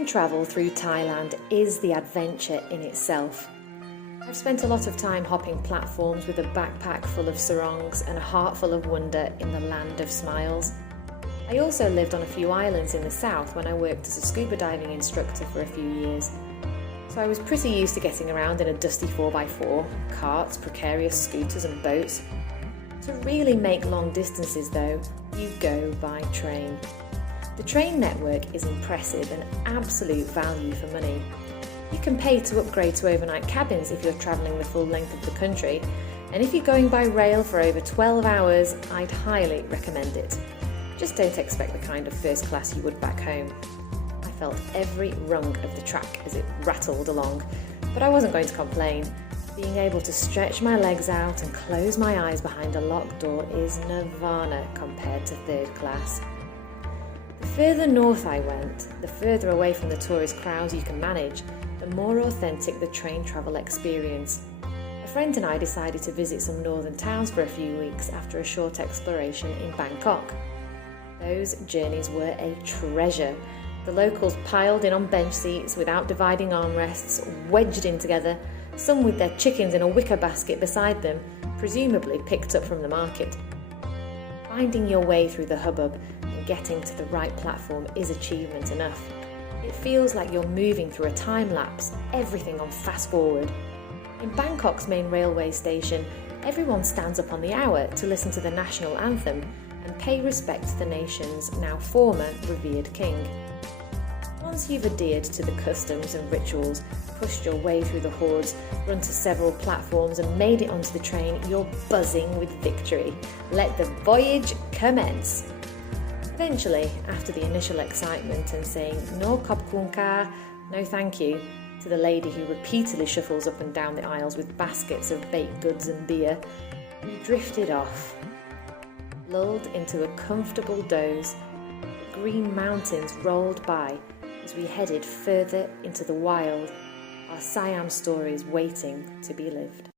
Train travel through Thailand is the adventure in itself. I've spent a lot of time hopping platforms with a backpack full of sarongs and a heart full of wonder in the land of smiles. I also lived on a few islands in the south when I worked as a scuba diving instructor for a few years. So I was pretty used to getting around in a dusty 4x4, carts, precarious scooters and boats. To really make long distances though, you go by train. The train network is impressive and absolute value for money. You can pay to upgrade to overnight cabins if you're travelling the full length of the country, and if you're going by rail for over 12 hours, I'd highly recommend it. Just don't expect the kind of first class you would back home. I felt every rung of the track as it rattled along, but I wasn't going to complain. Being able to stretch my legs out and close my eyes behind a locked door is nirvana compared to third class. The further north I went, the further away from the tourist crowds you can manage, the more authentic the train travel experience. A friend and I decided to visit some northern towns for a few weeks after a short exploration in Bangkok. Those journeys were a treasure. The locals piled in on bench seats without dividing armrests, wedged in together, some with their chickens in a wicker basket beside them, presumably picked up from the market. Finding your way through the hubbub and getting to the right platform is achievement enough. It feels like you're moving through a time lapse, everything on fast forward. In Bangkok's main railway station, everyone stands up on the hour to listen to the national anthem and pay respect to the nation's now former revered king. Once you've adhered to the customs and rituals, pushed your way through the hordes, run to several platforms and made it onto the train, you're buzzing with victory. Let the voyage commence. Eventually, after the initial excitement and saying "no khop ka," no thank you, to the lady who repeatedly shuffles up and down the aisles with baskets of baked goods and beer, we drifted off. Lulled into a comfortable doze, the green mountains rolled by as we headed further into the wild, our Siam stories waiting to be lived.